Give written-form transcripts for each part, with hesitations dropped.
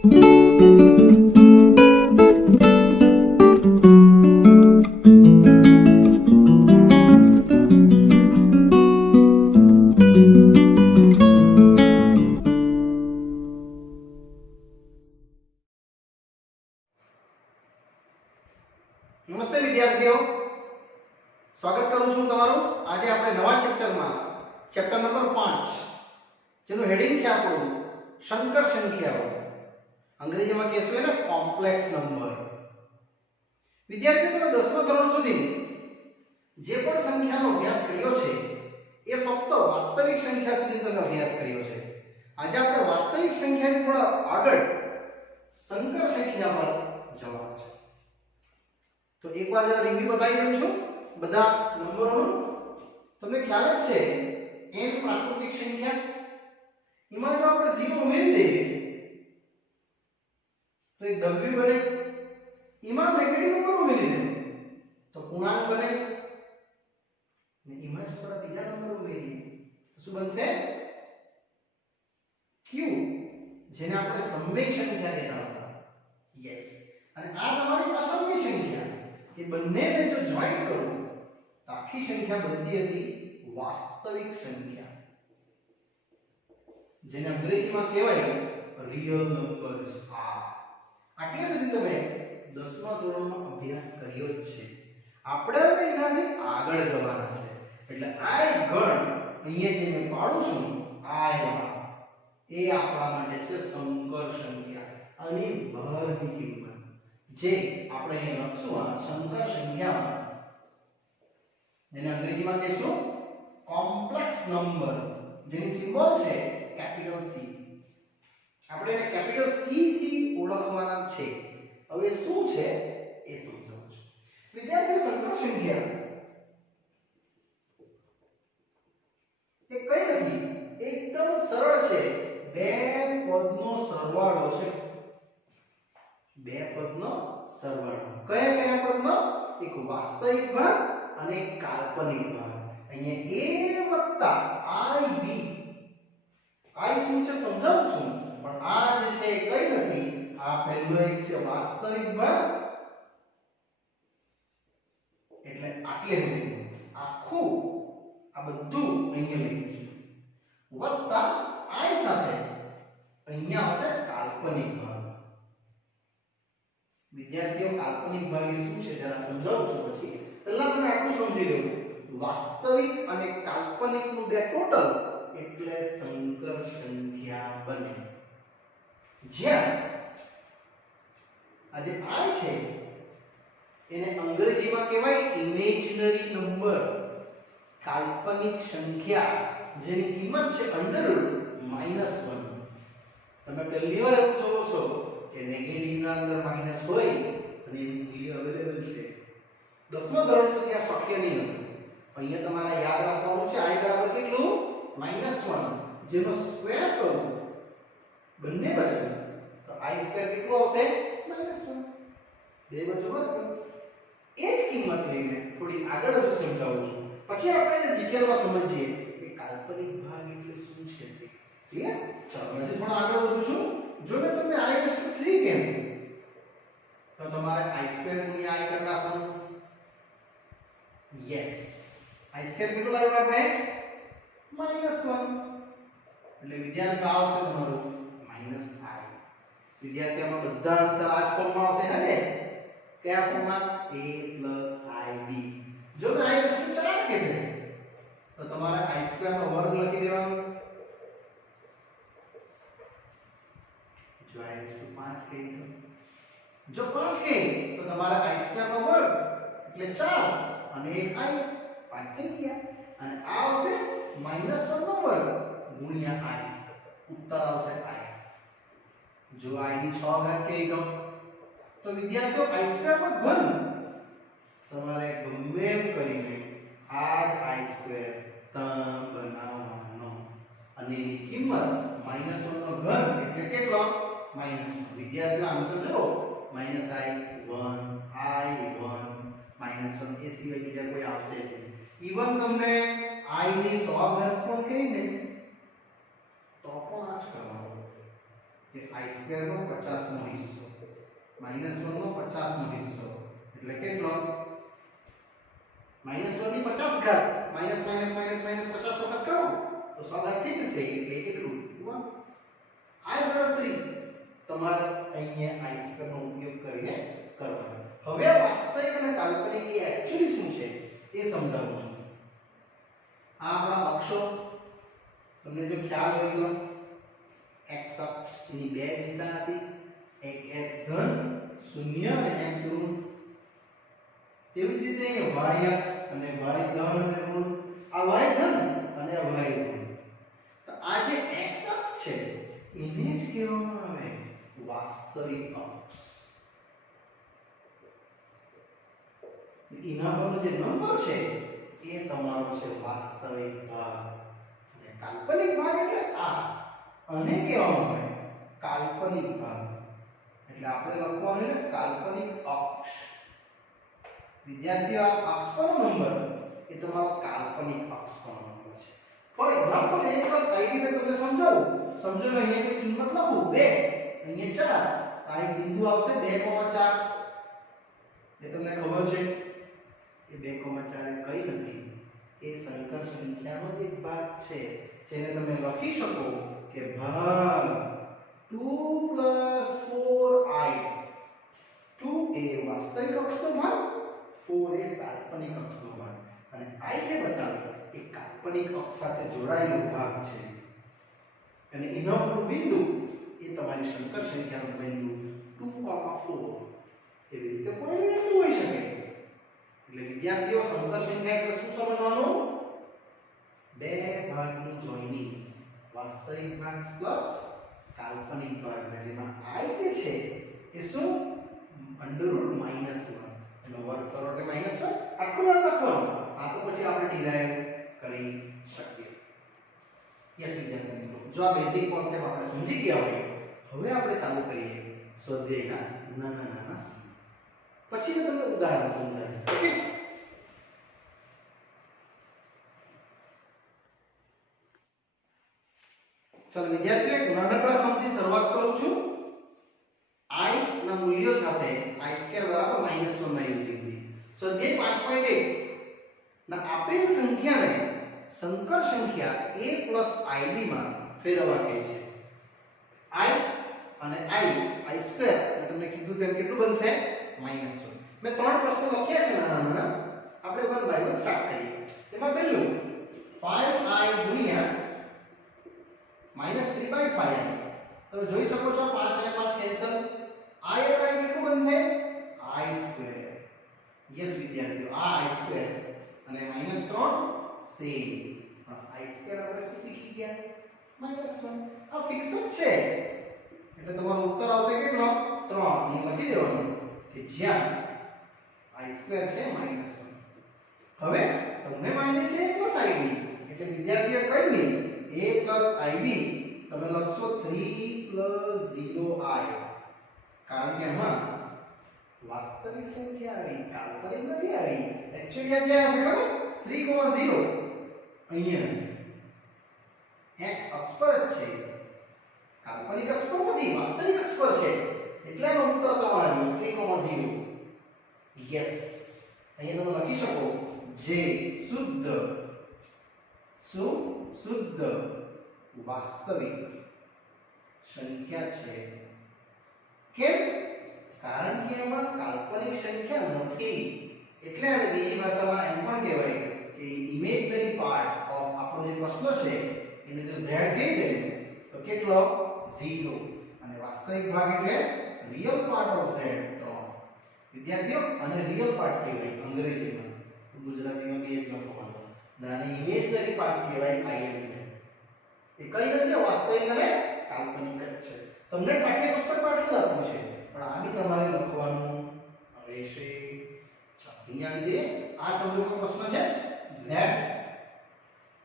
નમસ્તે વિદ્યાર્થીઓ, સ્વાગત કરું છું તમારું. આજે આપણે નવા ચેપ્ટરમાં ચેપ્ટર નંબર 5 જેનું હેડિંગ છે આપણું સંકર સંખ્યાઓ, અંગ્રેજીમાં કહેશું એને કોમ્પ્લેક્સ નંબર. વિદ્યાર્થીઓ, તમે 10મા ધોરણ સુધી જે પણ સંખ્યાનો અભ્યાસ કર્યો છે એ ફક્ત વાસ્તવિક સંખ્યા સુધી તમે અભ્યાસ કર્યો છે. આજે આપણે વાસ્તવિક સંખ્યાથી થોડા આગળ સંકર સંખ્યા પર જવાનું છે. તો એકવાર જરા રિવ્યુ બતાવી દઉં છું બધા નંબરોનું. તમને ખ્યાલ જ છે n પ્રાકૃતિક સંખ્યા, એમાં જો આપણે 0 ઉમેરી દઈએ તો એક w બને. એમાં નેગેટિવ નંબર ઉમેરી દઈએ તો પૂર્ણાંક બને. ને એમાં જ થોડા બીજા નંબર ઉમેરીએ તો શું બનશે? q, જેને આપણે સમય સંખ્યા કહેતા હતા. યસ. અને આ તમારી અસમય સંખ્યા. એ બંનેને જો જોઈન્ટ કરો તો આખી સંખ્યા બનતી હતી વાસ્તવિક સંખ્યા, જેને અંગ્રેજીમાં કહેવાય રિયલ નંબર્સ. આટલે સુધી તમે 10મા ધોરણમાં અભ્યાસ કર્યો જ છે. આપણે હવે એનાથી આગળ જવાના છે. એટલે આ ગણ અહીંયા જે મેં પાડું છું આ એ આપણા માટે છે સંકર સંખ્યા. આની બહારની કિંમત જે આપણે અહીં લખશું આ સંકર સંખ્યામાં, જેને અંગ્રેજીમાં કહેશું કોમ્પ્લેક્સ નંબર, જેની સિમ્બોલ છે કેપિટલ C. આપણે એને કેપિટલ C થી ઓળખવાના છે. હવે શું છે એ સમજાવું છું. વિદ્યાર્થીઓ, સંકર સંખ્યા એ કઈ નથી, એકદમ સરળ છે. બે પદનો સરવાળો છે. બે પદનો સરવાળો. કયા કયા પદનો? એક વાસ્તવિક ભાગ અને એક કાલ્પનિક ભાગ. અહીંયા a + ib. i શું છે સમજાવું છું, પણ આ જે છે એ કઈ નથી. આ પહેલો એક છે વાસ્તવિક ભાગ, એટલે આટલે સુધી આખું આ બધું અહીંયા લખ્યું છે, વત્તા i સાથે અહીંયા આવશે કાલ્પનિક ભાગ. વિદ્યાર્થીઓ, કાલ્પનિક ભાગ એ શું છે જરા સમજાવું છું પછી. પહેલા તમે આટલું સમજી લેવું, વાસ્તવિક અને કાલ્પનિકનું બે ટોટલ એટલે સંકર સંખ્યા બને. જ્યાં આ જે i છે એને અંગ્રેજીમાં કહેવાય ઇમેજનરી નંબર, કાલ્પનિક સંખ્યા, જેની કિંમત છે √-1. તમે પહેલી વાર એવું જોવો છો કે નેગેટિવ ના અંદર માઈનસ હોય અને એનું મૂલ્ય અવેલેબલ છે. 10મા ધોરણ સુધી આ શક્ય નહીં હતું. અહીંયા તમારે યાદ રાખવાનું છે i બરાબર કેટલું? -1, જેનો સ્ક્વેર કરો બંને બાજુ તો i સ્ક્વેર કેટલું આવશે? -1. બે બાજુ વર્ગ. એ જ કિંમત લઈને થોડી આગળ હજુ સમજાવું છું, પછી આપણે એને ડિટેલમાં સમજીએ કે કાલ્પનિક ભાગ એટલે શું છે તે. ક્લિયર? ચાલો હજુ થોડા આગળ વધું છું. જો મેં તમને i/3 કેમ તો તમારે i² * i કરી નાખવાનું. યસ, i² કેટલું લાવ્યું આપણે? -1. એટલે વિદ્યાર્થીઓ આવશે તમારું -i. વિદ્યાર્થીઓમાં બધા આન્સર આ જ ફોર્મમાં આવશે ને? કયા ફોર્મમાં? a + ib. જો મેં i/4 કેમ તો તમારે i² નો વર્ગ લખી દેવાનો. જો i/5 કહી દો. જો 5 કહી તો તમારે i² નો વર્ગ એટલે 4 અને એક i, 5 થઈ ગયા. અને આ આવશે -1 નો વર્ગ ગુણ્યા i. ઉત્તર આવશે i. જો i ની 6 ઘાત કહી દો તો વિદ્યાર્થીઓ i² નો ઘન તમારે ગમે એમ કરીને આ જ i² બનાવવાનો અને એની કિંમત -1 નો ઘન એટલે કેટલો? -1. વિદ્યાર્થીઓ આન્સર જુઓ, -i1 -1 એ સિવાય બીજા કોઈ આવશે નહીં. ઈવન તમને i ની 100 ઘાત પણ કહીને તો પણ આ જ કરવાનું. કે i² નો 50 નો હિસ્સો -1 નો 50 નો હિસ્સો એટલે કેટલો -1 ની 50 ઘાત માઈનસ માઈનસ માઈનસ માઈનસ 50 વખત કરો તો 100 ઘાત થઈ જશે એટલે કેટલું 1 આ ગણતરી તમારે અહીંયા i² નો ઉપયોગ કરીને કરવાની. હવે વાસ્તવિક અને કાલ્પનિક એ એક્ચ્યુઅલી શું છે એ સમજાવું છું. આ આપણા અક્ષો તમને જો ખ્યાલ હોય તો x અક્ષની બે દિશા હતી, એક x ધન 0 અને x ઋણ. તેવી જ રીતે y અક્ષ અને y ધન અને ઋણ, આ y ધન અને આ y ઋણ. તો આ જે x અક્ષ છે એને જ કહેવામાં આવે વાસ્તવિક અક્ષ. એના પરનો જે નંબર છે એ તમારો છે વાસ્તવિક ભાગ અને કાલ્પનિક ભાગ એટલે આ અને કહેવામાં આવે કાલ્પનિક ભાગ. એટલે આપણે લખવાનું છે કાલ્પનિક અક્ષ. વિદ્યાર્થીઓ આ અક્ષ પરનો નંબર એ તમારો કાલ્પનિક અક્ષ પરનો નંબર છે. ફોર એક્ઝામ્પલ a + ib મેં તમને સમજાવું. સમજો મેં અહીંયા કોઈ કિંમત લખું 2, અહીંયા 4, આ એક બિંદુ આવશે 2,4. એ તમને ખબર છે એ 2,4 કઈ નથી, એ સંકર સંખ્યાનો જ એક ભાગ છે જેને તમે લખી શકો કે ભાગ 2 + 4i. 2 એ વાસ્તવિક અક્ષનો ભાગ, 4 એ કાલ્પનિક અક્ષનો ભાગ અને i જે બતાવ્યો એ કાલ્પનિક અક્ષ સાથે જોડાયેલો ભાગ છે અને એનો પરનો બિંદુ એ તમારી સંકર સંખ્યાનો બિંદુ 2,4 એવી રીતે કોઈ બિંદુ હોઈ શકે. એટલે વિદ્યાર્થીઓ સંકર સંખ્યા એટલે શું સમજવાનું? બે ભાગનું જોઈનિંગ, વાસ્તવિક ભાગ પ્લસ કાલ્પનિક ભાગ, જેમાં i જે છે એ શું √-1 એનો વર્ગ કરો એટલે -1. આટલું યાદ રાખવાનું, આ તો પછી આપણે ડિરાઈવ કરી શકીએ. યસ વિદ્યાર્થી મિત્રો, જો આ બેઝિક કોન્સેપ્ટ આપણે સમજી ગયા હોય હવે આપણે ચાલુ કરીએ સ્વાધ્યાયના નાના નાના સી. પછી હું તમને ઉદાહરણ સમજાવીશ. ઓકે, ચાલો વિદ્યાર્થીઓ એક નાનકડા સમથી શરૂઆત કરું છું. i ના મૂલ્યો સાથે i² = -1 ના યુઝિંગથી. સ્વાધ્યાય 5.1 ના આપેલ સંખ્યાને સંકર સંખ્યા a + ib માં ફેરવવા કહે છે. i અને i² મેં તમને કીધું તેમ કેટલું બનશે -1. મેં ત્રણ પ્રશ્નો લખ્યા છે નાના નાના, આપણે 1 by 1 સ્ટાર્ટ કરીએ. તેમાં પહેલું 5i ગુણ્યા -3/5i. તમે જોઈ શકો છો 5 અને 5 કેન્સલ, i અને i કેટલું બનશે i². યસ વિદ્યાર્થીઓ, આ i² અને -3 સેમ, પણ i² આપણે શું શીખી ગયા -1. આ ફિક્સ જ છે એટલે તમારો ઉત્તર આવશે કેટલો 3. અહીં લખી દેવાનું કે જ્યાં i² છે -1. હવે તમને માન્ય છે +ib એટલે વિદ્યાર્થીઓ કઈ નહીં a + ib તમે લખશો 3 + 0i, કારણ કે આમાં વાસ્તવિક સંખ્યા આવી, કાલ્પનિક નથી આવી. એક્ચ્યુઅલી આ ક્યાં હશે ખબર? 3,0 અહીંયા હશે. x અક્ષ પર જ છે, કાલ્પનિક અક્ષ પર નથી, વાસ્તવિક અક્ષ પર છે એટલે આનો ઉત્તર તમારો 3,0. યસ, અહીંયા તમે લખી શકો જે શુદ્ધ વાસ્તવિક સંખ્યા છે. કેમ? કારણ કે એમાં કાલ્પનિક સંખ્યા નથી એટલે હવે બીજી ભાષામાં એમ પણ કહેવાય કે ઇમેજનરી પાર્ટ ઓફ આપણો જે પ્રશ્ન છે એને જો z કહી દે તો કેટલો 0 અને વાસ્તવિક ભાગ એટલે રિયલ પાર્ટ ઓફ z 3. વિદ્યાર્થીઓ અને રિયલ પાર્ટ કહેવાય અંગ્રેજીમાં, ગુજરાતીમાં બે જ લખવાનું. અને ઇમેજનરી પાર્ટ કહેવાય imz. એ કઈ નથી, વાસ્તવિક અને કાલ્પનિક જ છે. તમને પાઠ્યપુસ્તકમાં આટલું આપવું છે પણ આ બી તમારે લખવાનું રહેશે. અહીંયા આવી જઈએ, આ સમજો પ્રશ્ન છે z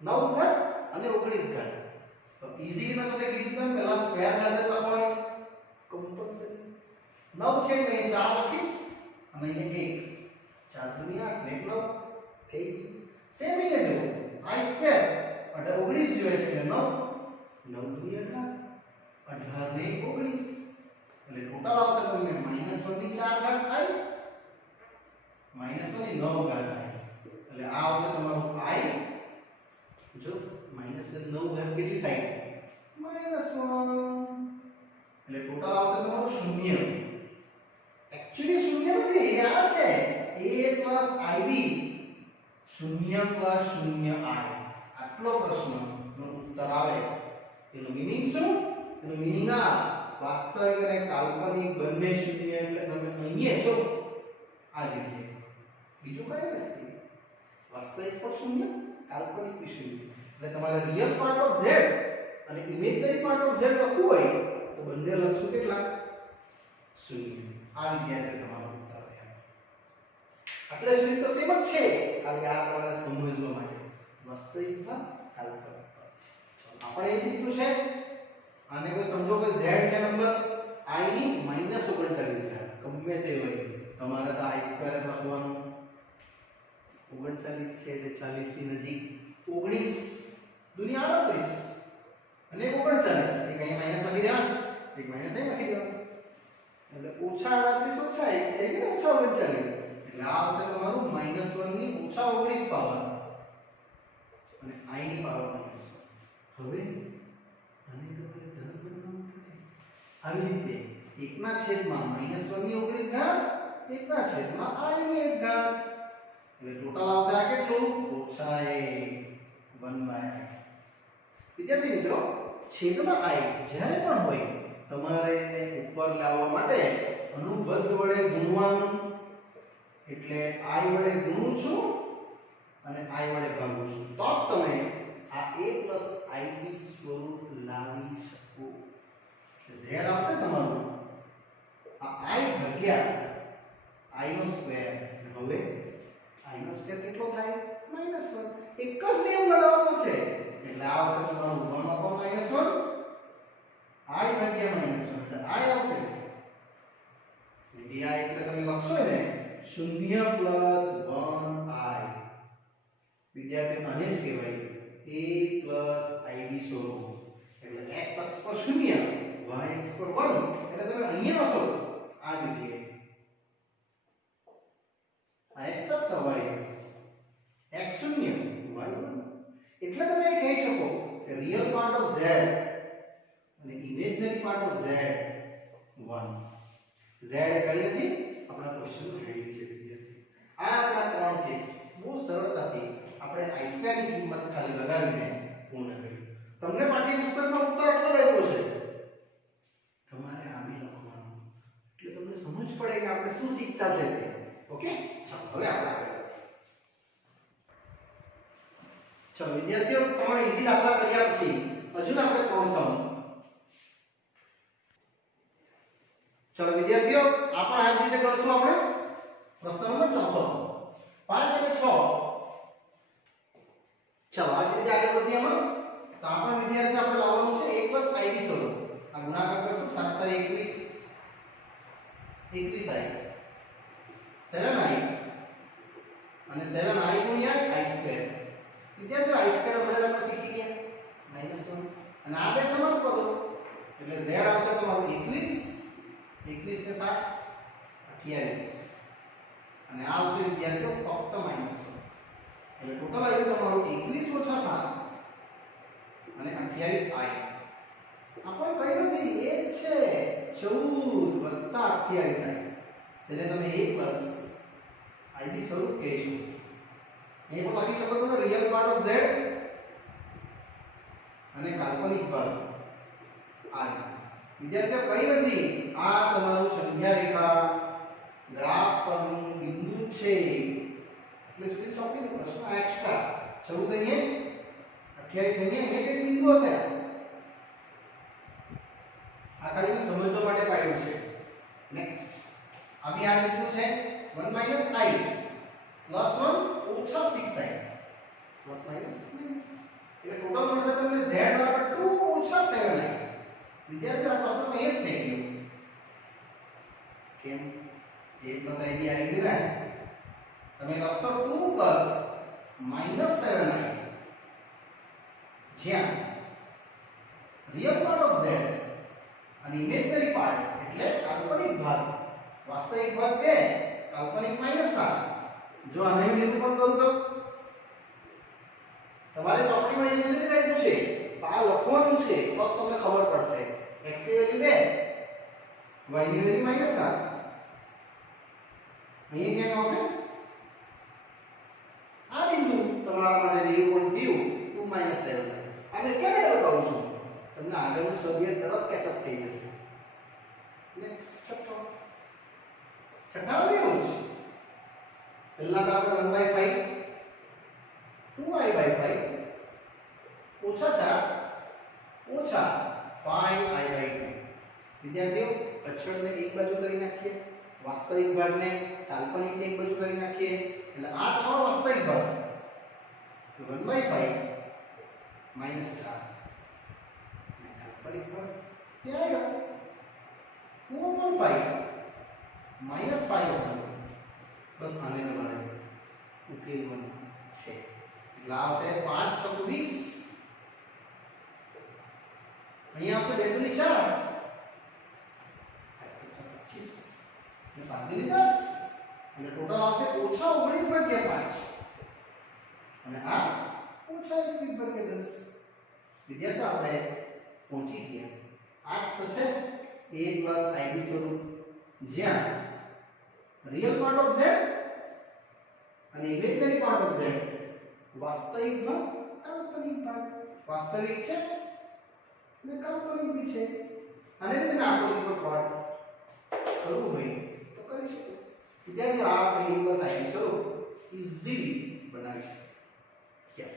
9 ઘાત અને 19 ઘાત. તો ઈઝીલી મેં તમને કીધું તેમ પહેલા સ્ક્વેર ઘાત લખવાની કમ્પલસરી. 9 છે એટલે 4 લખીશ અને અહીંયા 1 4 × 8 એટલે 9 થઈ ગયું. સેમ અહીંયા જો i² 19 જોઈએ છે એટલે 9 9 × 18 18 × 9 = 24. 24 × 8 = 48. 48 × 9 = 120. 120 × 8 = 180. 180 × 9 = 120. 180 × 18 = 180. 18 ને 19 એટલે ટોટલ આવશે તમને -1 ની 4 ઘાત i -1 ની 9 ઘાત i એટલે આ આવશે તમારું i જો -9 ઘાત કેટલી થાય -1 એટલે ટોટલ આવશે તમારું 0 एक्चुअली 0 નથી એ આ છે a ib 0 0 i આટલો પ્રશ્નનો ઉત્તર આવે એનો મીનિંગ શું એનો મીનિંગ આ વાસ્તવિક અને કાલ્પનિક બંને શૂન્ય એટલે તમે અહીંયા છો આ જગ્યાએ બીજું કઈ નથી વાસ્તવિક પણ શૂન્ય કાલ્પનિક પણ શૂન્ય એટલે તમારે રિયલ પાર્ટ ઓફ z અને ઇમેજનરી પાર્ટ ઓફ z લખવું હોય તો બંને લખશું કેટલા શૂન્ય આ વિદ્યાર્થી તમારો ઉત્તર આવ્યો એટલે સુધી તો સેમ જ છે ખાલી આ તમારે સમજવા માટે વાસ્તવિકમાં કાલ્પનિક આપણે એ લીધું છે આને કોઈ સમજો કે z છે નંબર i ની -39 ઘાત ગમે તે હોય તમારે તો i સ્ક્વેર લખવાનું 39 છે એટલે 40 ની નજીક 19 દુનિયા 38 અને 39 એક અહીંયા માઈનસ લખી દેવાનું એક માઈનસ અહીં લખી દેવાનું એટલે ઓછા 38 ઓછા 1 થઈ ગયું ઓછા 39 એટલે આ આવશે તમારું -1 ની ઓછા 19 પાવર અને i ની પાવર -1 હવે આને તમારે ધન બનાવવું પડે આવી રીતે 1 ના છેદમાં -1 ની 19 ઘાત 1 ના છેદમાં i ની 1 ઘાત એટલે ટોટલ આવશે આ કેટલું ઓછા 1/i વિદ્યાર્થી મિત્રો છેદમાં i જ્યારે પણ હોય તમારે એને ઉપર લાવવા માટે અનુબંધ વડે ગુણવાનું એટલે i વડે ગુણું છું અને i વડે ભાગું છું તો તમે આ a ib સ્વરૂપ લાવી શકો z આવશે તમારું આ i ભાગ્યા i નો સ્ક્વેર હવે i નો સ્ક્વેર કેટલો થાય -1 એક જ નિયમ લગાવવાનો છે એટલે આ આવશે તમારું 1/-1 i ભાગ્યા -1 એટલે i આવશે એ i એટલે તમે લખશો ને 0 + 1i વિદ્યાર્થી આને જ કહેવાય a + ib સ્વરૂપ એટલે x અક્ષ પર 0 y અક્ષ પર 1 એટલે તમે અહીંયા હશો આ જગ્યાએ આ x અક્ષ y અક્ષ x 0 y 1 એટલે તમે કહી શકો કે રિયલ પાર્ટ ઓફ z અને imaginary part of z 1 z એ કઈ નથી આપણા ક્વેશ્ચન રેડી છે વિદ્યાર્થી આ આપણા ત્રણ કેસ બહુ સરળતાથી આપણે i2 ની કિંમત ખાલી લગાવીને પૂર્ણ કર્યું તમને પાઠ્યપુસ્તકનો ઉત્તર એટલો જ આપ્યો છે તમારે આ બી લખવાનું એટલે તમને સમજ પડે કે આપણે શું શીખતા છે તે ઓકે ચાલો હવે આપણે આગળ ચલો વિદ્યાર્થીઓ તમારે ઈઝી દાખલા કર્યા પછી હજુ આપણે ત્રણ સમ ચલો વિદ્યાર્થીઓ આપણે આ રીતે કરશું આપણે પ્રશ્ન નંબર ચોથો 5 અને 6 ચલો આ રીતે આગળ વધીએ આપણે તો આપણે વિદ્યાર્થી આપણે લાવવાનું છે 1 + ib સ્વરૂપ આ ગુણાકાર કરશું 7 * 21 21i 7i અને 7i ગુણ્યા i સ્ક્વેર વિદ્યાર્થીઓ i સ્ક્વેર આપણે શીખી ગયા -1 અને આ બે સમાન પદો એટલે z આવશે તમારું 21 21 ને 7 28 અને આ આવશે વિદ્યાર્થીઓ ફક્ત -1 એટલે ટોટલ આવ્યું તમારું 21 - 7 અને 28i આ પણ કઈ નથી એ જ છે 14 + 28i જેને તમે a + ib સ્વરૂપ કહેશો એ પણ લખી શકો તમે રિયલ પાર્ટ ઓફ z અને કાલ્પનિક ભાગ i વિદ્યાર્થીઓ કઈ નથી આ તમારું સંખ્યા રેખા ગ્રાફ પરનું બિંદુ છે એટલે સુધી ચોકીનો પ્રશ્ન આ એક્સ્ટ્રા 14 અહીંયા 28 અહીંયા એક બિંદુ હશે આ ખાલી સમજવા માટે પાડ્યું છે નેક્સ્ટ આમી આ રીતનું છે 1 - i + 1 - 6i પ્લસ માઈનસ એટલે ટોટલ મળશે તમને z = 2 - 7i વિદ્યાર્થીઓ આ પ્રશ્ન અહીં જ થઈ ગયો કેમ a + ib આવી ગયું ને તમે લખશો 2 + -7i જ્યાં રિયલ પાર્ટ ઓફ z અને ઇમેજનરી પાર્ટ એટલે કાલ્પનિક ભાગ. વાસ્તવિક ભાગ 2, કાલ્પનિક -7. જો આને નિરૂપણ કરું તો તમારે ચોપડીમાં એ રીતે લખ્યું છે, આ લખવાનું છે તો તમને ખબર પડશે. x ની વેલ્યુ 2, y ની વેલ્યુ -7. અહીંયા ક્યાં આવશે? આ બિંદુ તમારા માટે નિરૂપણ થયું 2 - 7. આને કેમ કહું છું? તમને આગળનું સ્વાધ્યાય તરત કેચઅપ થઈ જશે. નેક્સ્ટ છઠ્ઠા એવું છે. પહેલા તો આપણે 1/5 2i/5 -4 ઓછા 5i/2. વિદ્યાર્થીઓ અચળને એક બાજુ કરી નાખીએ, વાસ્તવિક ભાગને કાલ્પનિકને એક બાજુ કરી નાખીએ, એટલે આ તમારો વાસ્તવિક ભાગ 1/5 -4 અને કાલ્પનિક ભાગ ત્યાં આવ્યો 4/5 -5. બસ આને તમારે ઉકેલવાનું છે. એટલે આવશે 5 ચોક 20. અહીંયા આવશે 2 દુની 4 25 અને 5 દુની 10 અને ટોટલ આવશે -19/5 અને આ -21/10. વિદ્યાર્થીઓ આપણે પહોંચી ગયા. આ તો છે a + ib સ્વરૂપ, જ્યાં રિયલ પાર્ટ ઓફ z અને ઇમેજનરી પાર્ટ ઓફ z વાસ્તવિકનો કાલ્પનિક ભાગ. વાસ્તવિક છે અને કાલ્પનિક બી છે. અને તમે આકૃતિ પર પ્લોટ કરવું હોય તો કરી શકો. વિદ્યાર્થીઓ આપણે a + ib સ્વરૂપ ઈઝીલી બનાવી શકીએ. યસ.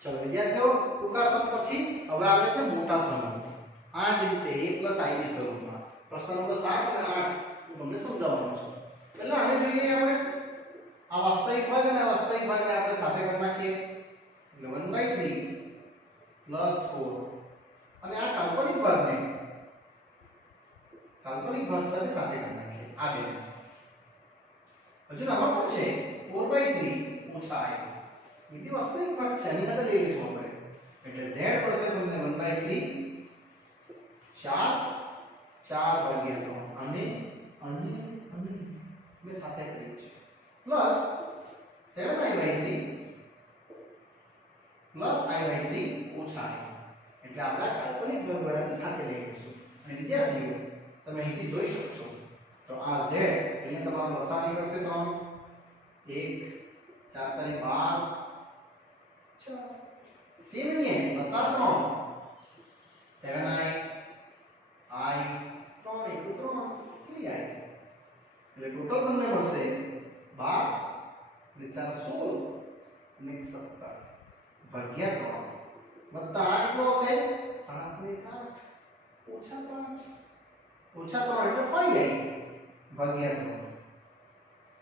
ચલો વિદ્યાર્થીઓ, ટૂંકા સમ પછી હવે આવે છે મોટા સમૂહ. આ જ રીતે a + ib સ્વરૂપમાં પ્રશ્ન નંબર 7 અને 8 હું તમને સમજાવવાનો છું. પહેલા આને જોઈ લઈએ આપણે. આ વાસ્તવિક ભાગ અને વાસ્તવિક ભાગને આપણે સાથે કરી નાખીએ. એટલે 1/3 + 4 અને આ કાલ્પનિક ભાગને કાલ્પનિક ભાગ સાથે સાથે કરી નાખીએ. આ બે હજુ આમાં પણ છે 4/3 - i. એ બી વાસ્તવિક ભાગ છે, એની સાથે લઈ લઈશું આપણે. એટલે z પડશે તમને 1/3 4/3 અને મેં સાથે કર્યું છે પ્લસ 7i/3 પ્લસ i/3 ઓછા i. એટલે આપણે કાલ્પનિક ભાગવાળાની સાથે લઈ લઈશું. અને વિદ્યાર્થીઓ તમે અહીંથી જોઈ શકશો તો આ z અહીંયા તમારો લસા નીકળશે 3 1 4 × 12 6 સેમ ને લસા 3 7i i 3 × 3 3i. એટલે ટોટલ તમને મળશે 12 × 4 16 અને 17 ભાગ્યા 3 વત્તા 8 નો છે 7 ને 8 ઓછા 5 ઓછા 3 એટલે 5i ભાગ્યા 3.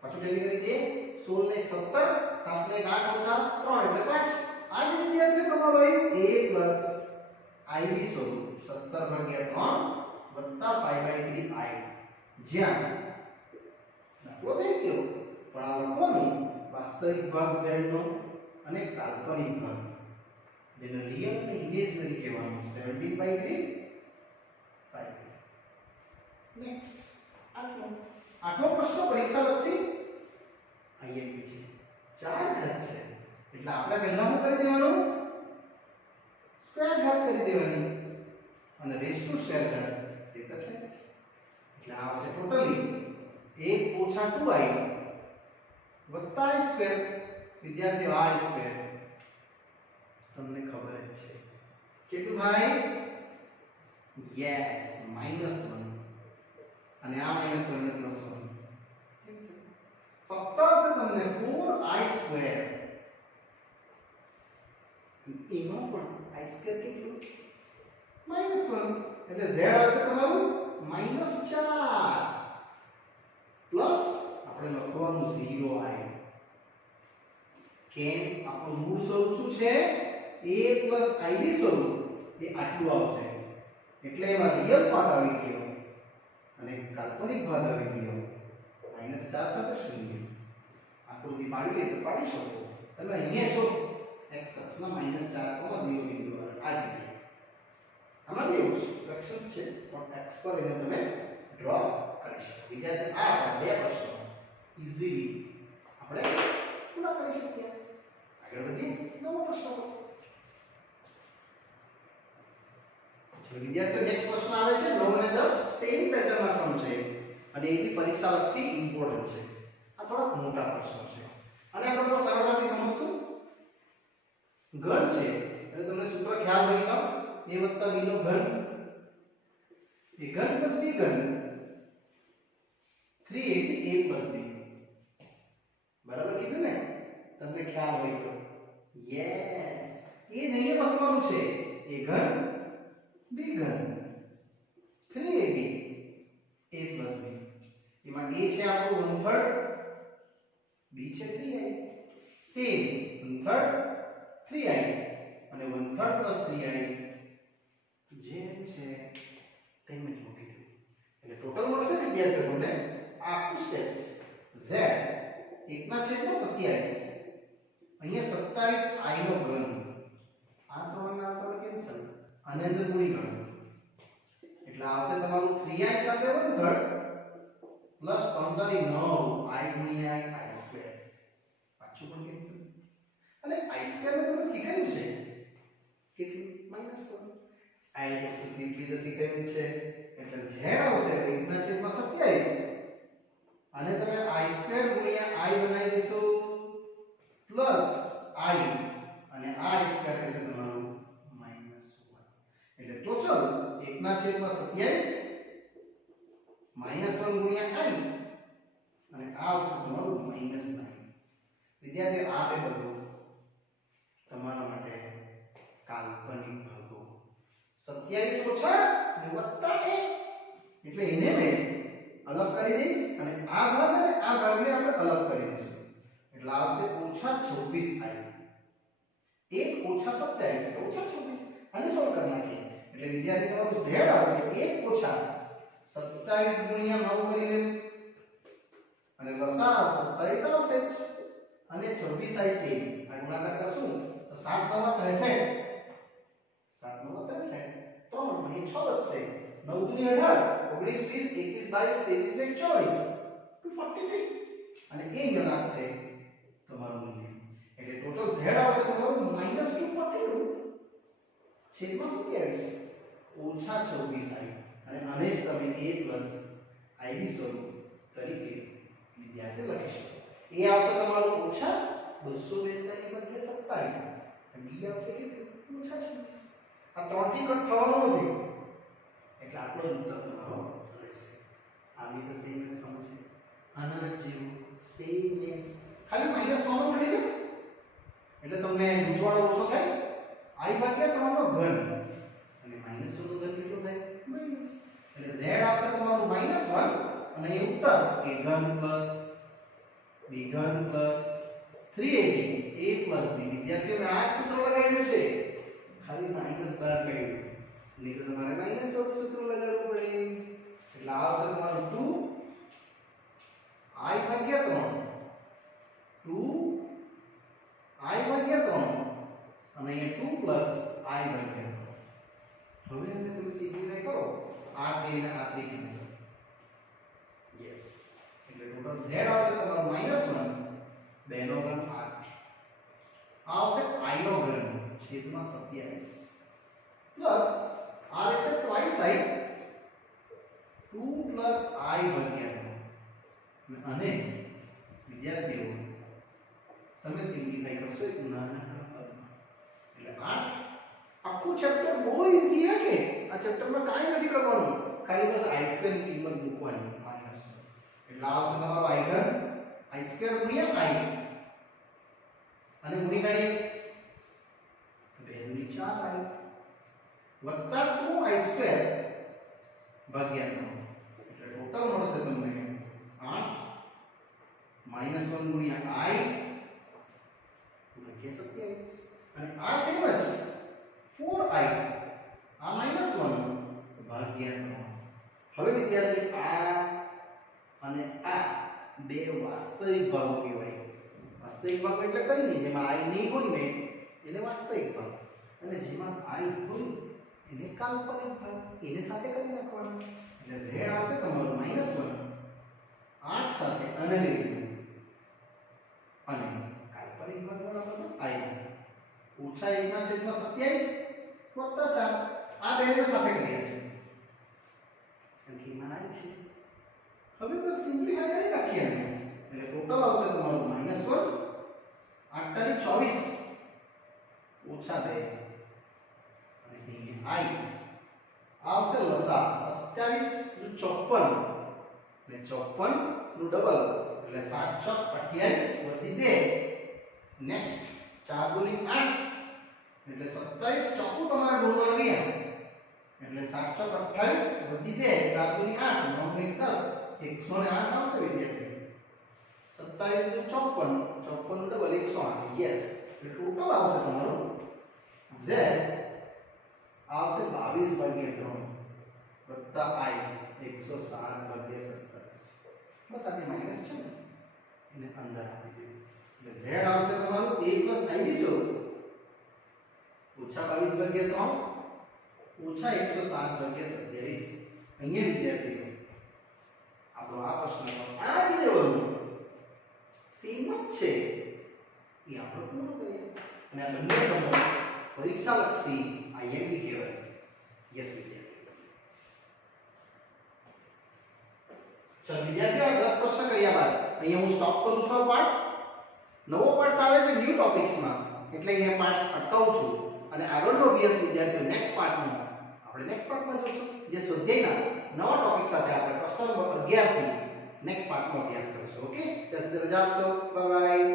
પાછું ટેલી કરી દે 16 ને 17 7 ને 8 ઓછા 3 એટલે 5. આ જ વિદ્યાર્થીઓ તમારો a + ib સ્વરૂપ 17/3 વત્તા 5/3i. જ્યાં દાખલો થઈ ગયો પણ આ લખવાનું વાસ્તવિક ભાગ z નો અને કાલ્પનિક ભાગ જેને રિયલ અને ઇમેજનરી કહેવાનું 17/3 5. નેક્સ્ટ આઠમો પ્રશ્ન પરીક્ષા લક્ષી IMP છે. 4 ઘાત છે એટલે આપણે પહેલા શું કરી દેવાનું? સ્ક્વેર ઘાત કરી દેવાની અને રેસ ટુ સ્ક્વેર ઘાત તે તો છે. એટલે આવશે ટોટલી 1 - 2i વત્તા i સ્ક્વેર. વિદ્યાર્થીઓ i સ્ક્વેર તમને ખબર જ છે કેટલું થાય? યસ -1 અને આ -1 એટલે +1. ફક્ત તમને 4i સ્ક્વેર. એમાં પણ i સ્ક્વેર કેટલું? -1 એટલે z આવશે તમારું -4 પ્લસ આપણે લખવાનું 0i. કેમ? આપણું મૂળ સ્વરૂપ શું છે? a + ib સ્વરૂપ એ આટલું આવશે. એટલે એમાં રિયલ પાર્ટ આવી ગયો અને કાલ્પનિક ભાગ આવી ગયો -4 સાથે 0. આકૃતિ પાડી લે તો પાડી શકો. તમે અહીંયા છો x અક્ષના -4,0 બિંદુ આ જગ્યાએ આમાં કેવું છે ફ્રેક્શન્સ છે પણ x પર એને તમે ડ્રો કરી શકો. વિદ્યાર્થી આ બે પ્રશ્નો ઈઝીલી આપણે પૂરા કરી શકીએ. આગળ વધીએ નવો પ્રશ્ન પર. ચલો વિદ્યાર્થીઓ નેક્સ્ટ પ્રશ્ન આવે છે 9 અને 10 સેમ પેટર્નના સમ છે અને એ બી પરીક્ષા લક્ષી ઇમ્પોર્ટન્ટ છે. આ થોડા મોટા પ્રશ્નો છે અને આપણે તો સરળતાથી સમજશું. ઘન છે એટલે તમને સૂત્ર ખ્યાલ હોય તો a + b નો ઘન એ ઘન + b ઘન 3ab a + b બરાબર કીધું ને તમને ખ્યાલ હોય તો. યસ એ જ અહીંયા લખવાનું છે a ઘન b ઘન 3ab a + b. એમાં a છે આપણું 1/3 b છે 3i સેમ 1/3 3i અને 1/3 + 3i જેમ છે તેમ જ મૂકી દો એટલે ટોટલ મળશે વિદ્યાર્થીઓ તમને આખું સ્ટેપ્સ z 1/27 અહીંયા 27i નો ઘન આ ત્રણના ત્રણ કેન્સલ અને અંદર ગુણી કરો એટલે આવશે તમારું 3i સાથે 1/3 પ્લસ 3 9 i ગુણ્યા i² પાછું પણ કેન્સલ અને i² ને તમને શીખાયું છે કેટલું -1 i ડિસ્ક્રિપ્ટલી તો શીખાયું છે એટલે z આવશે 1/27 અને તમે i² ગુણ્યા i બનાવી દેશો પ્લસ i અને આ i² રહેશે તમારું -1 એટલે ટોટલ 1/27 -1 ગુણ્યા i અને આ આવશે તમારું -9. વિદ્યાર્થીઓ આ બે બધું તમારા માટે કાલ્પનિક ભાગો 27 ઓછા અને વત્તા 1 એટલે એને મેં અલગ કરી દઈશ અને આ ભાગ અને આ ભાગને આપણે અલગ કરી દઈશું એટલે આવશે -26i 1 - 27 એટલે -26 અને સોલ્વ કરી નાખીએ એટલે વિદ્યાર્થી તમારું z આવશે 1 - 27 ગુણ્યા 9 કરી લે અને લસા 27 આવશે અને 26i છે આ ગુણાકાર કરશું તો 7 * 9 = 63 7 * 9 = 63 3 અહીં 6 વધશે 9 * 2 = 18 19 20 21 22 23 ને 24 243 અને એ જ આવશે તમારું મૂલ્ય એટલે ટોટલ z આવશે તમારું -242 છેદમાં 27 ઓછા 26i અને આને જ તમે a + ib સ્વરૂપ તરીકે વિદ્યાર્થી લખી શકો. a આવશે તમારું ઓછા 242 / 27 અને b આવશે કેટલું ઓછા 26. આ 3 થી કટ થવાનો નથી એટલે આટલો જ ઉત્તર તમારો રહેશે. આવી તો સેમ જ સમજે આના જેવું સેમ એસ ખાલી માઈનસ કોમન મળી લે એટલે તમને ગૂંચવાડો ઓછો થાય. i / 3 નો ઘન અને -1 નો ઘન કેટલો થાય માઈનસ એટલે z આવશે તમારું -1 અને એ ઉત્તર a ઘન પ્લસ b ઘન પ્લસ 3ab a + b. વિદ્યાર્થીઓને આ જ સૂત્ર લગાવ્યું છે ખાલી માઈનસ બહાર કાઢ્યું નહીં તો તમારે માઈનસ સૂત્ર લગાડવું પડે એટલે આવશે તમારું 2i / 3 2i / 3 અને એ 2 + i / 3. હવે એને તમે સિમ્પ્લિફાય કરો આ 3 ને આ 3 કેન્સલ. યસ એટલે ટોટલ z આવશે તમારું -1 2 નો ઘન 8 આવશે i નો ઘન છેદમાં 27 પ્લસ આ રહેશે twice i 2 + i / 3 અને વિદ્યાર્થીઓ તમે સિમ્પ્લિફાય કરશો એક નાનકડા પદમાં એટલે 8 આખું ચેપ્ટર બહુ ઈઝી છે કે આ ચેપ્ટરમાં કાંઈ નથી કરવાનું ખાલી બસ i² ની કિંમત મૂકવાની માઈનસ એટલે આવશે તમારો i ઘન i² ગુણ્યા i અને ગુણી કાઢીએ 2 * 4i વત્તા 2i² ભાગ્યા 3 એટલે ટોટલ મળશે તમને 8 -1 ગુણ્યા i ભાગ્યા 27 અને આ સેમ જ 4i આ -1 ભાગ્યા 3. હવે વિદ્યાર્થી આ અને આ બે વાસ્તવિક ભાગો કહેવાય. વાસ્તવિક ભાગો એટલે કઈ નહીં જેમાં i નહીં હોય ને એને વાસ્તવિક ભાગ અને જેમાં i હોય એને કાલ્પનિક ભાગ એને સાથે કરી નાખવાનો એટલે z આવશે તમારું -1 8 સાથે અને લઈ અને કાલ્પનિક ભાગ બરાબર i -1/27 + 4 આ બેને સાથે કરીએ છીએ કારણ કે એમાં i છે હવે બસ સિમ્પ્લિફાય કરી નાખીએ આને એટલે ટોટલ આવશે તમારું -1 8 * 24 -2 અને અહીંયા i આવશે લસા 27 * 54 એટલે 54 નું ડબલ એટલે 7 * 28 + 2 નેક્સ્ટ 4 * 8 એટલે 27 ચોકું તમારે ગુણવાનું રહ્યા એટલે 7 * 28 + 2 4 * 8 9 * 10 108 આવશે વિદ્યાર્થી 27 * 54 54 નું ડબલ 108 યસ એટલે ટોટલ આવશે તમારું z આવશે 22/3 વત્તા i 107/27 બસ આને માઈનસ છે ને એને અંદર આપી દે એટલે z આવશે તમારું a + i બીજો -22/3 -107/27 અહીંયા વિદ્યાર્થીઓ આપણો આ પ્રશ્ન આ જ લેવલનો સેમ જ છે એ આપણે પૂર્ણ કરીએ અને આ બંને સમૂહ પરીક્ષા લક્ષી IMP કહેવાય યસ વિદ્યાર્થીઓ ચાલો વિદ્યાર્થીઓ 10 પ્રશ્ન કર્યા બાદ અહીંયા હું સ્ટોપ કરું છું આ પાઠ નવો પાઠ આવે છે ન્યૂ ટોપિક્સમાં એટલે અહીંયા પાઠ અટકાવું છું અને આગળનો અભ્યાસ વિદ્યાર્થીઓ નેક્સ્ટ પાર્ટમાં આપણે નેક્સ્ટ પાર્ટમાં જોઈશું જે સ્વાધ્યાયના નવા ટોપિક સાથે આપણે પ્રશ્ન નંબર 11 થી નેક્સ્ટ પાર્ટમાં અભ્યાસ કરીશું ઓકે 10 રજા આપશો બાય બાય